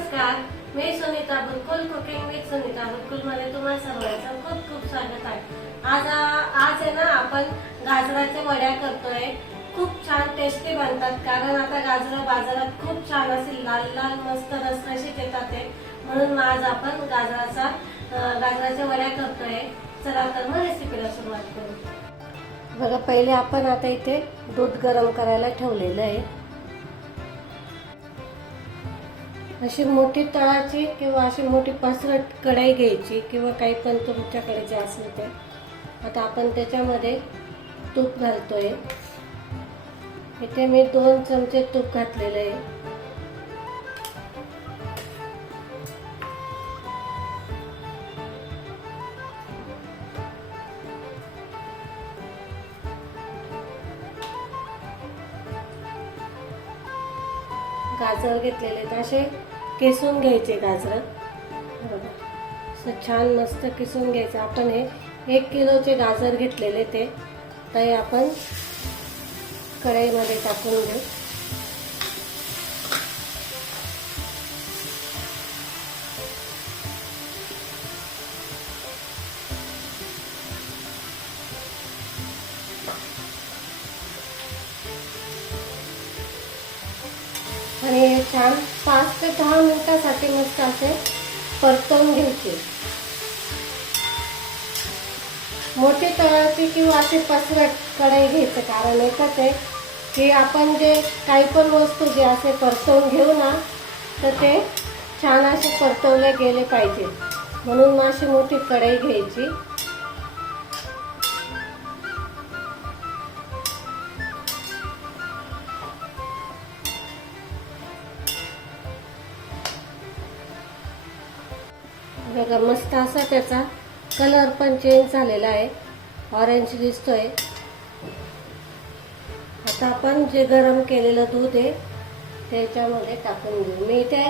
नमस्कार मी Sunita Bulkul cooking with Sunita बुलकुलमध्ये तुम्हाला सर्वांचं खूप खूप स्वागत आहे. आज आज आहे ना आपण गाजराच्या वड्या करतोय. खूप छान टेस्टी बनतात कारण आता गाजरं बाजारात खूप छान असे लाल लाल मस्त रसरशीत येतात ते. म्हणून आज आपण गाजराचा गाजराच्या वड्या करतोय. चला तर मग रेसिपीला सुरुवात करू. बघा पहिले आपण आता इथे दूध गरम करायला ठेवलेलं आहे. अशी मोठी तळाची किंवा अशी मोठी पसरट कढाई घ्यायची किंवा काही पण तुमच्याकडे जे असलं ते. आता आपण त्याच्यामध्ये तूप घालतोय. इथे मी दोन चमचे तूप घातलेलं आहे. गाजर घेतलेले तर असे किसून घ्यायचे गाजर. असं छान मस्त किसून घ्यायचं. आपण हे एक किलोचे गाजर घेतलेले ते. ते आपण कढईमध्ये टाकून घेऊ. आणि छान पाच ते दहा मिनिटासाठी मस्त असे परतवून घ्यायचे. मोठी तळाची किंवा अशी पसरट कढई घ्यायचं कारण एकच आहे की आपण जे काही पण वस्तू जे असे परतवून घेऊ ना तर ते छान असे परतवले गेले पाहिजे. म्हणून मग अशी मोठी कढई घ्यायची. बघा मस्त असा त्याचा कलर पण चेंज झालेला आहे. ऑरेंज दिसतोय. आता आपण जे गरम केलेलं दूध आहे त्याच्यामध्ये टाकून घेऊ मी इथे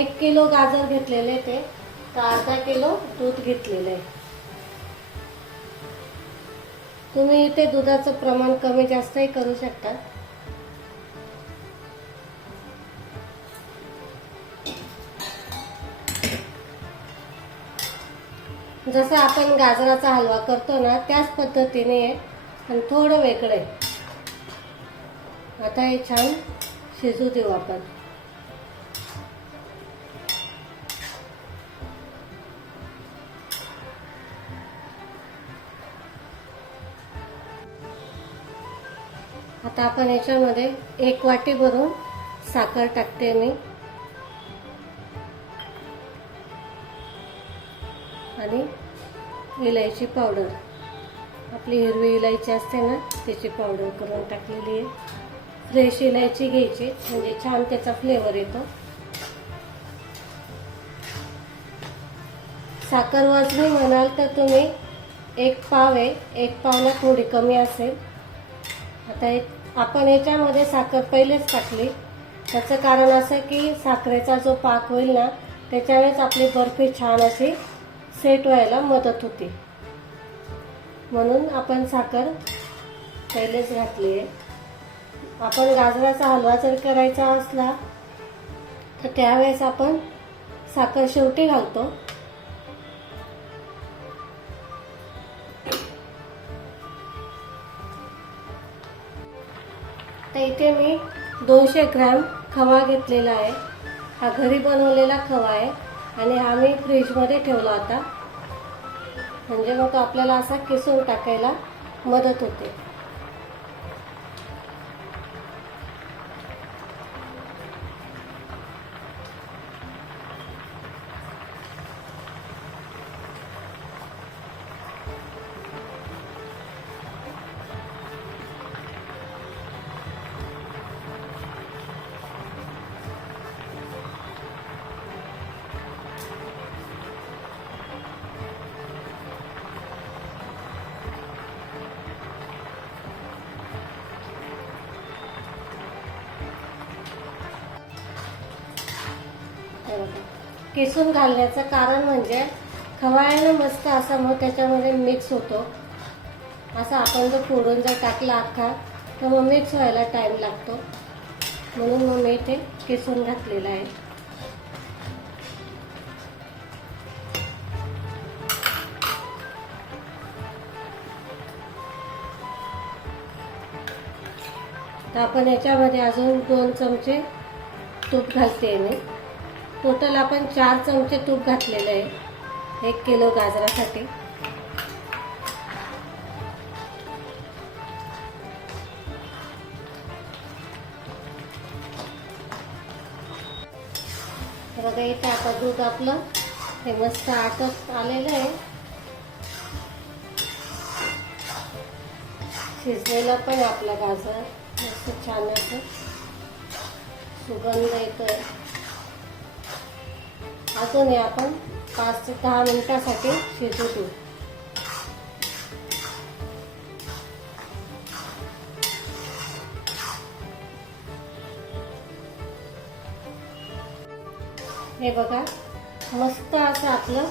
एक किलो गाजर घेतलेले ते तर अर्धा किलो दूध घेतलेलं आहे. तुम्ही इथे दुधाचं प्रमाण कमी जास्तही करू शकता. जसं आपण गाजराचा हलवा करतो ना त्याच पद्धतीने आणि थोडं वेगळं आहे. आता हे छान शिजू देऊ आपण. आता आपण याच्यामध्ये एक वाटी भरून साखर टाकते मी. आणि इलायची पावडर आपली हिरवी इलायची असते ना त्याची पावडर करून टाकलेली आहे. फ्रेश इलायची घ्यायची म्हणजे छान त्याचा फ्लेवर येतो. साखर वाजणी म्हणाल तर तुम्ही एक पाव आहे एक पावला थोडी कमी असेल. आता एक आपण याच्यामध्ये साखर पहिलेच टाकली. त्याचं कारण असं की साखरेचा जो पाक होईल ना त्याच्यावेळेस आपली बर्फी छान अशी सेट व्हायला मदत होते. म्हणून आपण साखर पहिलेच घातली आहे. आपण गाजराचा हलवा जर करायचा असला तर त्यावेळेस आपण साखर शेवटी घालतो. तर इथे मी दोनशे ग्रॅम खवा घेतलेला आहे. हा घरी बनवलेला खवा आहे. आणि हा मी फ्रीजमध्ये ठेवला होता. म्हणजे मग आपल्याला असा किसून टाकायला मदत होते. किसून घालण्याचं कारण म्हणजे खवाळ्यानं मस्त असा मग त्याच्यामध्ये मिक्स होतो. असं आपण जर फोडून जर टाकला अख्खा तर मग मिक्स व्हायला टाईम लागतो. म्हणून मग मी ते किसून घातलेलं आहे. तर आपण याच्यामध्ये अजून दोन चमचे तूप घालते मी. टोटल आपण चार चमचे तूप घातलेलं आहे. एक किलो गाजरासाठी. बघा इथे आता दूध आपलं हे मस्त आटत आलेलं आहे. शिजलेला पण आपला गाजर मस्त छान असं सुगंध येतोय. अजून हे आपण पाच ते दहा मिनिटासाठी शिजू देऊ. हे बघा मस्त असं आपलं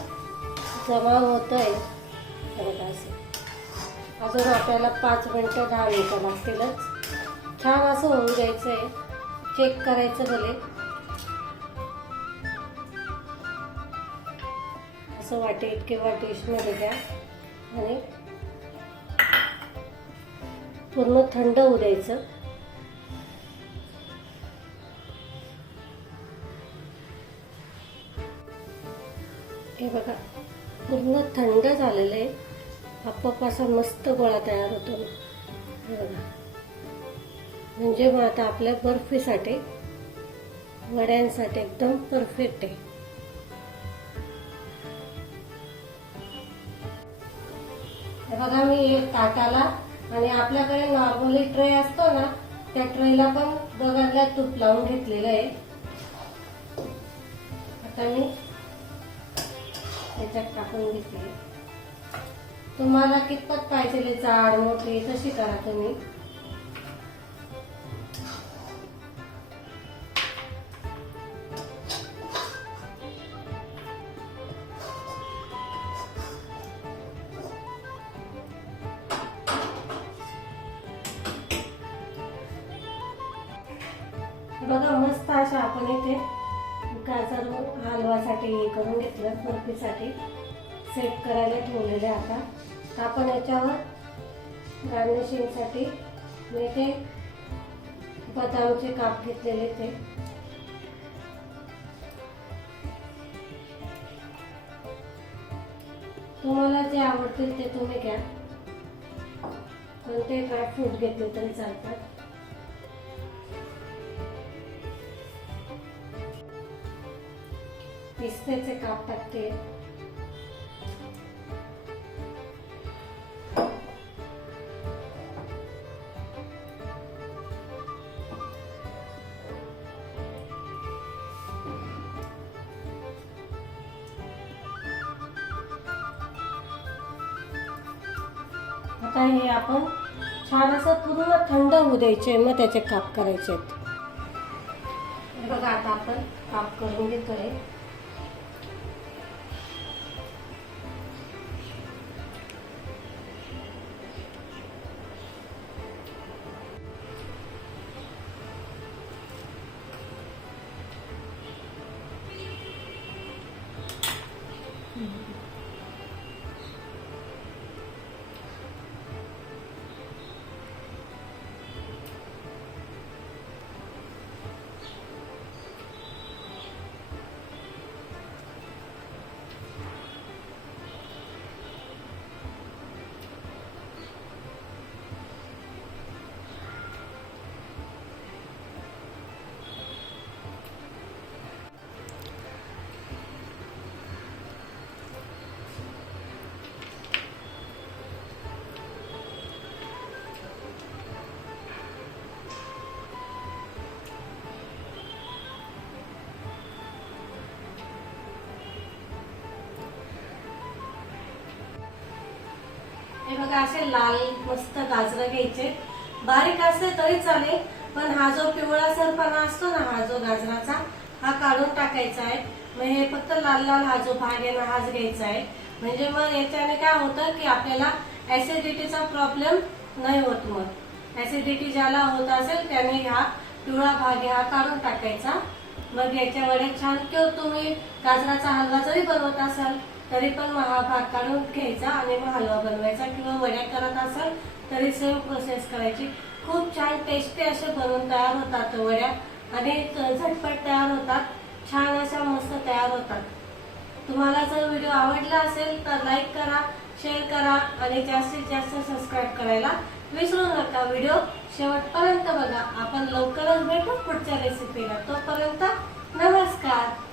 जमा होत आहे बघा असं. अजून आपल्याला पाच मिनटं दहा मिनटं लागतीलच. छान असं होऊन द्यायचं आहे चेक करायचं भले. असं वाटेल किंवा डिशमध्ये घ्या आणि पूर्ण थंड होऊ द्यायचं. हे बघा पूर्ण थंड झालेलं आहे. आपोआप असा मस्त गोळा तयार होतो. हे बघा. म्हणजे मग आता आपल्या बर्फीसाठी वड्यांसाठी एकदम परफेक्ट आहे. बघा मी एक ताटाला आणि आपल्याकडे नॉर्मली ट्रे असतो ना त्या ट्रेला पण दोघांना तूप लावून घेतलेलं आहे. आता मी त्याच्यात टाकून घेतले तुम्हाला कितपत पाहिजे जाड मोठी तशी करा तुम्ही? बघा मस्त अशा आपण इथे गाजर हलवासाठी हे करून घेतलं बर्फीसाठी. सेट करायला ठेवलेले आता. आपण याच्यावर गार्निशिंगसाठी मी ते बदामचे काप घेतलेले ते. तुम्हाला जे आवडतील ते तुम्ही घ्या. कोणते ड्रायफ्रूट घेतले तरी चालतात. पिस्त्याचे काप टाकते आता हे आपण छान असं पूर्ण थंड होऊ द्यायचे मग त्याचे काप करायचे बघा आता आपण काप करून घेतोय बघा असे लाल मस्त गाजरं घ्यायचे. बारीक असले तरी चालेल पण हा जो पिवळा सरपणा असतो ना हा जो गाजराचा हा काढून टाकायचा आहे. मग हे फक्त लाल लाल हा जो भाग आहे ना हाच घ्यायचा आहे. म्हणजे मग याच्याने काय होतं की आपल्याला ऍसिडिटीचा प्रॉब्लेम नाही होत मग. ऍसिडिटी ज्याला होत असेल त्याने हा पिवळा भाग हा काढून टाकायचा. मग याच्या छान किंवा तुम्ही गाजराचा हलवा जरी बनवत असाल तरी पण भात काढून घ्यायचा आणि मग हलवा बनवायचा किंवा वड्या करत असाल तरी सेम प्रोसेस करायची. खूप छान टेस्टी असे बनवून तयार होतात वड्या आणि झटपट तयार होतात. छान अशा मस्त तयार होतात. तुम्हाला जर व्हिडिओ आवडला असेल तर लाईक करा शेअर करा आणि जास्तीत जास्त सबस्क्राईब करायला विसरू नका. व्हिडिओ शेवटपर्यंत बघा. आपण लवकरच भेटू पुढच्या रेसिपीला तोपर्यंत नमस्कार.